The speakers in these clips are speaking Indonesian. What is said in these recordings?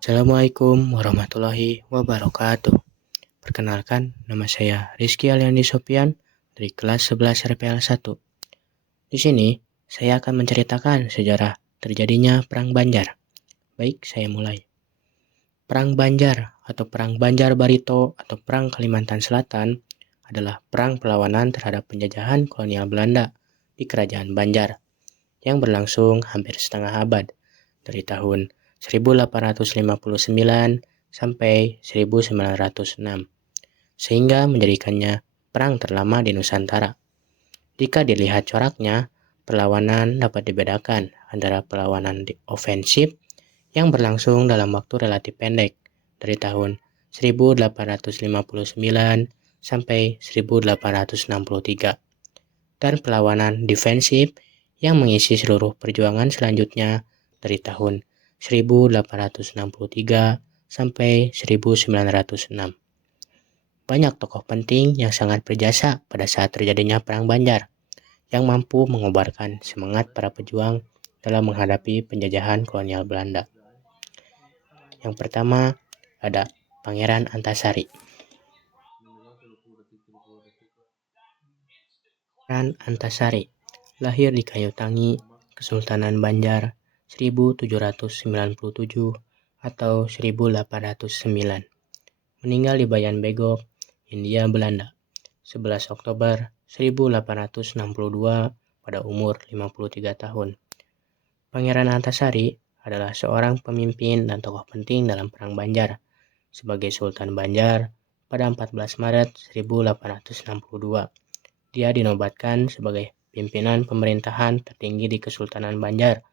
Assalamualaikum warahmatullahi wabarakatuh. Perkenalkan, nama saya Rizky Aliandi Sopian dari kelas 11 RPL 1. Di sini, saya akan menceritakan sejarah terjadinya Perang Banjar. Baik, saya mulai. Perang Banjar atau Perang Banjar Barito atau Perang Kalimantan Selatan adalah perang perlawanan terhadap penjajahan kolonial Belanda di Kerajaan Banjar yang berlangsung hampir setengah abad dari tahun 1859 sampai 1906, sehingga menjadikannya perang terlama di Nusantara. Jika dilihat coraknya, perlawanan dapat dibedakan antara perlawanan ofensif yang berlangsung dalam waktu relatif pendek dari tahun 1859 sampai 1863 dan perlawanan defensif yang mengisi seluruh perjuangan selanjutnya dari tahun 1863 sampai 1906. Banyak tokoh penting yang sangat berjasa pada saat terjadinya Perang Banjar yang mampu mengobarkan semangat para pejuang dalam menghadapi penjajahan kolonial Belanda. Yang pertama ada Pangeran Antasari. Pangeran Antasari lahir di Kayutangi, Kesultanan Banjar 1797 atau 1809. Meninggal di Bayan Begok, Hindia Belanda, 11 Oktober 1862 pada umur 53 tahun. Pangeran Antasari adalah seorang pemimpin dan tokoh penting dalam Perang Banjar sebagai Sultan Banjar pada 14 Maret 1862. Dia dinobatkan sebagai pimpinan pemerintahan tertinggi di Kesultanan Banjar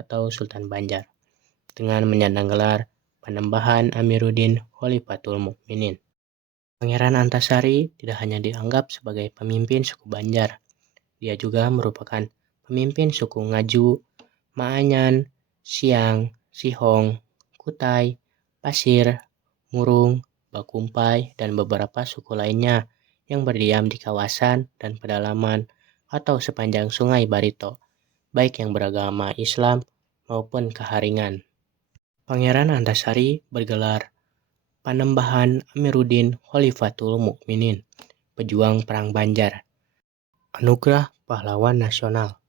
atau Sultan Banjar dengan menyandang gelar Panembahan Amiruddin Khalifatul Mukminin. Pangeran Antasari tidak hanya dianggap sebagai pemimpin suku Banjar, dia juga merupakan pemimpin suku Ngaju, Maanyan, Siang, Sihong, Kutai, Pasir, Murung, Bakumpai, dan beberapa suku lainnya yang berdiam di kawasan dan pedalaman atau sepanjang Sungai Barito, baik yang beragama Islam maupun Keharingan. Pangeran Antasari bergelar Panembahan Amiruddin Khalifatul Mukminin, pejuang Perang Banjar. Anugerah Pahlawan Nasional.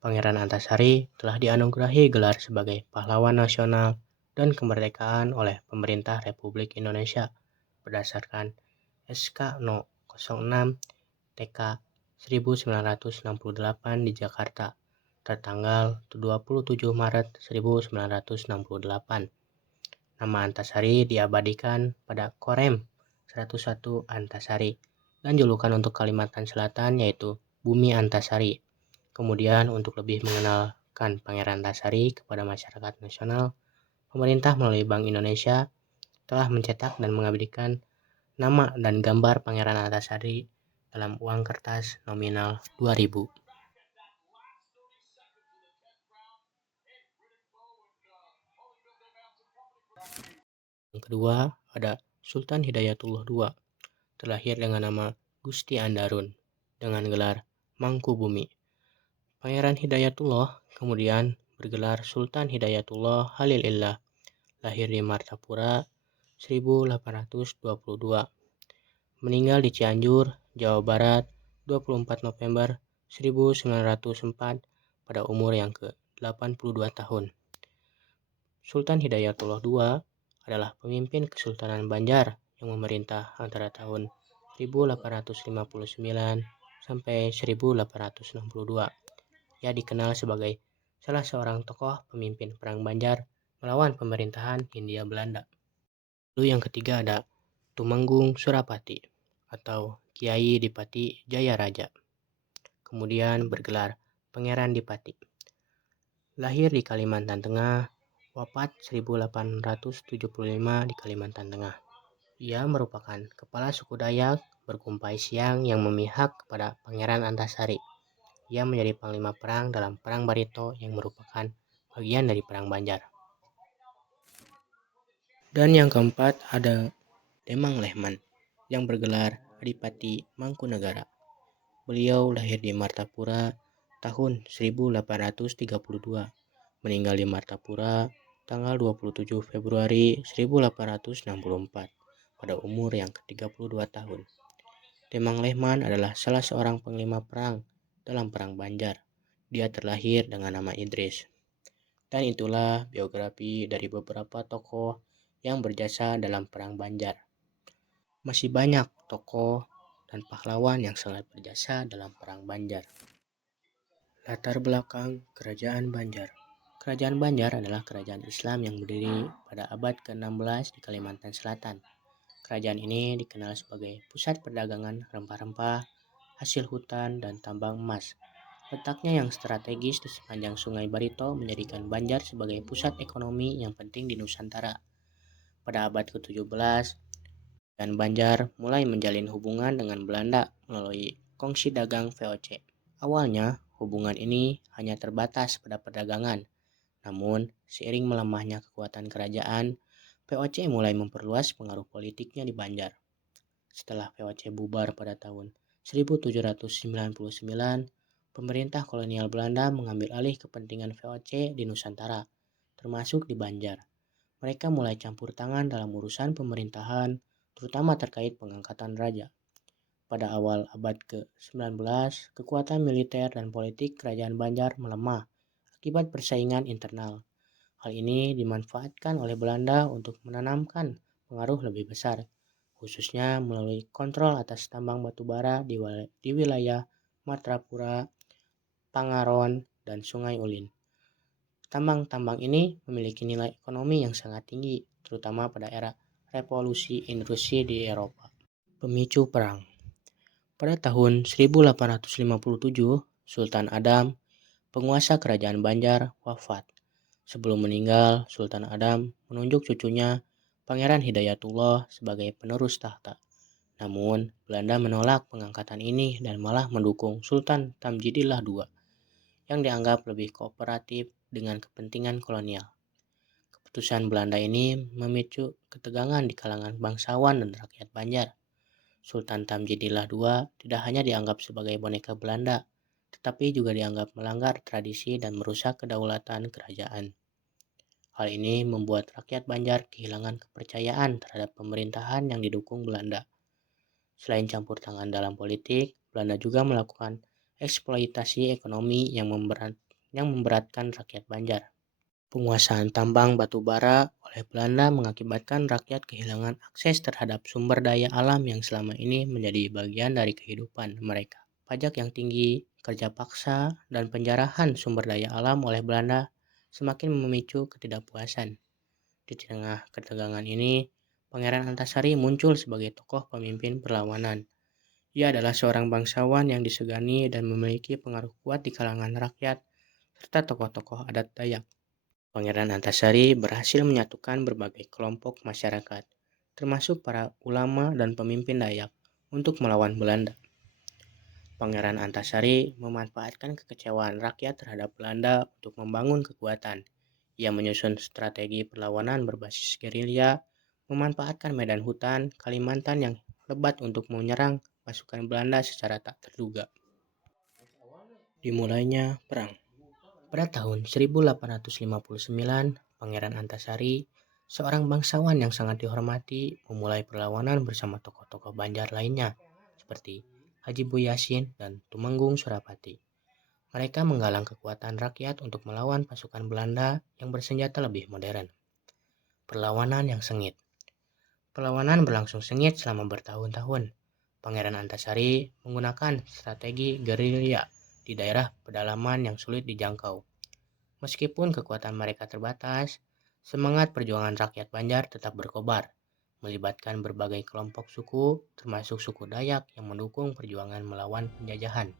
Pangeran Antasari telah dianugerahi gelar sebagai Pahlawan Nasional dan Kemerdekaan oleh Pemerintah Republik Indonesia berdasarkan SK No. 06 TK 1968 di Jakarta tertanggal 27 Maret 1968. Nama Antasari diabadikan pada Korem 101 Antasari dan julukan untuk Kalimantan Selatan yaitu Bumi Antasari. Kemudian untuk lebih mengenalkan Pangeran Antasari kepada masyarakat nasional, pemerintah melalui Bank Indonesia telah mencetak dan mengabadikan nama dan gambar Pangeran Antasari dalam uang kertas nominal 2000. Yang kedua ada Sultan Hidayatullah II, terlahir dengan nama Gusti Andarun dengan gelar Mangkubumi. Pangeran Hidayatullah kemudian bergelar Sultan Hidayatullah Halilillah, lahir di Martapura 1822. Meninggal di Cianjur, Jawa Barat 24 November 1904 pada umur yang ke-82 tahun. Sultan Hidayatullah II adalah pemimpin Kesultanan Banjar yang memerintah antara tahun 1859 sampai 1862. Ia dikenal sebagai salah seorang tokoh pemimpin Perang Banjar melawan pemerintahan Hindia Belanda. Lalu yang ketiga ada Tumenggung Surapati atau Kiai Dipati Jayaraja. Kemudian bergelar Pangeran Dipati. Lahir di Kalimantan Tengah, wafat 1875 di Kalimantan Tengah. Ia merupakan kepala suku Dayak berkumpai siang yang memihak kepada Pangeran Antasari. Ia menjadi panglima perang dalam Perang Barito yang merupakan bagian dari Perang Banjar. Dan yang keempat ada Demang Lehman yang bergelar Adipati Mangkunegara. Beliau lahir di Martapura tahun 1832, meninggal di Martapura tanggal 27 Februari 1864 pada umur yang ke-32 tahun. Demang Lehman adalah salah seorang panglima perang dalam Perang Banjar. Dia terlahir dengan nama Idris. Dan itulah biografi dari beberapa tokoh yang berjasa dalam Perang Banjar. Masih banyak tokoh dan pahlawan yang sangat berjasa dalam Perang Banjar. Latar belakang Kerajaan Banjar. Kerajaan Banjar adalah kerajaan Islam yang berdiri pada abad ke-16 di Kalimantan Selatan. Kerajaan ini dikenal sebagai pusat perdagangan rempah-rempah, hasil hutan, dan tambang emas. Letaknya yang strategis di sepanjang Sungai Barito menjadikan Banjar sebagai pusat ekonomi yang penting di Nusantara. Pada abad ke-17, dan Banjar mulai menjalin hubungan dengan Belanda melalui kongsi dagang VOC. Awalnya, hubungan ini hanya terbatas pada perdagangan. Namun, seiring melemahnya kekuatan kerajaan, VOC mulai memperluas pengaruh politiknya di Banjar. Setelah VOC bubar pada tahun 1799, pemerintah kolonial Belanda mengambil alih kepentingan VOC di Nusantara, termasuk di Banjar. Mereka mulai campur tangan dalam urusan pemerintahan, terutama terkait pengangkatan raja. Pada awal abad ke-19, kekuatan militer dan politik kerajaan Banjar melemah akibat persaingan internal. Hal ini dimanfaatkan oleh Belanda untuk menanamkan pengaruh lebih besar, khususnya melalui kontrol atas tambang batu bara di wilayah Matrapura, Pangaron, dan Sungai Ulin. Tambang-tambang ini memiliki nilai ekonomi yang sangat tinggi, terutama pada era revolusi industri di Eropa. Pemicu perang. Pada tahun 1857, Sultan Adam, penguasa kerajaan Banjar, wafat. Sebelum meninggal, Sultan Adam menunjuk cucunya, Pangeran Hidayatullah, sebagai penerus tahta. Namun, Belanda menolak pengangkatan ini dan malah mendukung Sultan Tamjidillah II, yang dianggap lebih kooperatif dengan kepentingan kolonial. Keputusan Belanda ini memicu ketegangan di kalangan bangsawan dan rakyat Banjar. Sultan Tamjidillah II tidak hanya dianggap sebagai boneka Belanda, tetapi juga dianggap melanggar tradisi dan merusak kedaulatan kerajaan. Hal ini membuat rakyat Banjar kehilangan kepercayaan terhadap pemerintahan yang didukung Belanda. Selain campur tangan dalam politik, Belanda juga melakukan eksploitasi ekonomi yang memberatkan rakyat Banjar. Penguasaan tambang batu bara oleh Belanda mengakibatkan rakyat kehilangan akses terhadap sumber daya alam yang selama ini menjadi bagian dari kehidupan mereka. Pajak yang tinggi, kerja paksa, dan penjarahan sumber daya alam oleh Belanda semakin memicu ketidakpuasan. Di tengah ketegangan ini, Pangeran Antasari muncul sebagai tokoh pemimpin perlawanan. Ia adalah seorang bangsawan yang disegani dan memiliki pengaruh kuat di kalangan rakyat serta tokoh-tokoh adat Dayak. Pangeran Antasari berhasil menyatukan berbagai kelompok masyarakat, termasuk para ulama dan pemimpin Dayak, untuk melawan Belanda. Pangeran Antasari memanfaatkan kekecewaan rakyat terhadap Belanda untuk membangun kekuatan. Ia menyusun strategi perlawanan berbasis gerilya, memanfaatkan medan hutan Kalimantan yang lebat untuk menyerang pasukan Belanda secara tak terduga. Dimulainya perang. Pada tahun 1859, Pangeran Antasari, seorang bangsawan yang sangat dihormati, memulai perlawanan bersama tokoh-tokoh Banjar lainnya, seperti Haji Bu Yasin dan Tumenggung Surapati. Mereka menggalang kekuatan rakyat untuk melawan pasukan Belanda yang bersenjata lebih modern. Perlawanan yang sengit. Perlawanan berlangsung sengit selama bertahun-tahun. Pangeran Antasari menggunakan strategi gerilya di daerah pedalaman yang sulit dijangkau. Meskipun kekuatan mereka terbatas, semangat perjuangan rakyat Banjar tetap berkobar, melibatkan berbagai kelompok suku, termasuk suku Dayak yang mendukung perjuangan melawan penjajahan.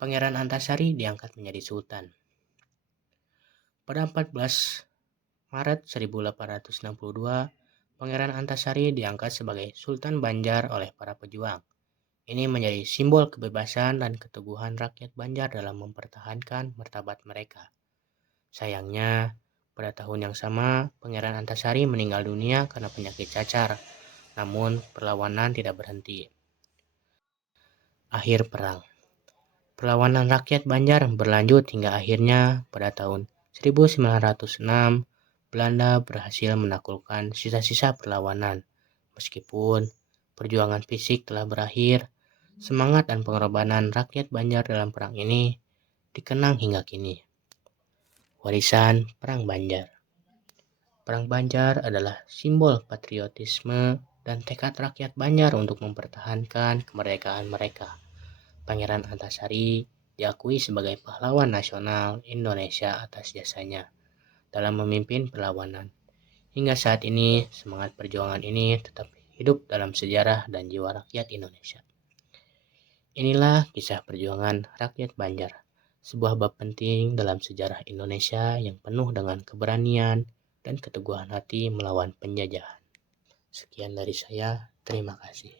Pangeran Antasari diangkat menjadi sultan. Pada 14 Maret 1862, Pangeran Antasari diangkat sebagai Sultan Banjar oleh para pejuang. Ini menjadi simbol kebebasan dan keteguhan rakyat Banjar dalam mempertahankan martabat mereka. Sayangnya, pada tahun yang sama, Pangeran Antasari meninggal dunia karena penyakit cacar. Namun, perlawanan tidak berhenti. Akhir perang. Perlawanan rakyat Banjar berlanjut hingga akhirnya pada tahun 1906, Belanda berhasil menaklukkan sisa-sisa perlawanan. Meskipun perjuangan fisik telah berakhir, semangat dan pengorbanan rakyat Banjar dalam perang ini dikenang hingga kini. Warisan Perang Banjar. Perang Banjar adalah simbol patriotisme dan tekad rakyat Banjar untuk mempertahankan kemerdekaan mereka. Pangeran Antasari diakui sebagai pahlawan nasional Indonesia atas jasanya dalam memimpin perlawanan. Hingga saat ini, semangat perjuangan ini tetap hidup dalam sejarah dan jiwa rakyat Indonesia. Inilah kisah perjuangan rakyat Banjar, sebuah bab penting dalam sejarah Indonesia yang penuh dengan keberanian dan keteguhan hati melawan penjajahan. Sekian dari saya, terima kasih.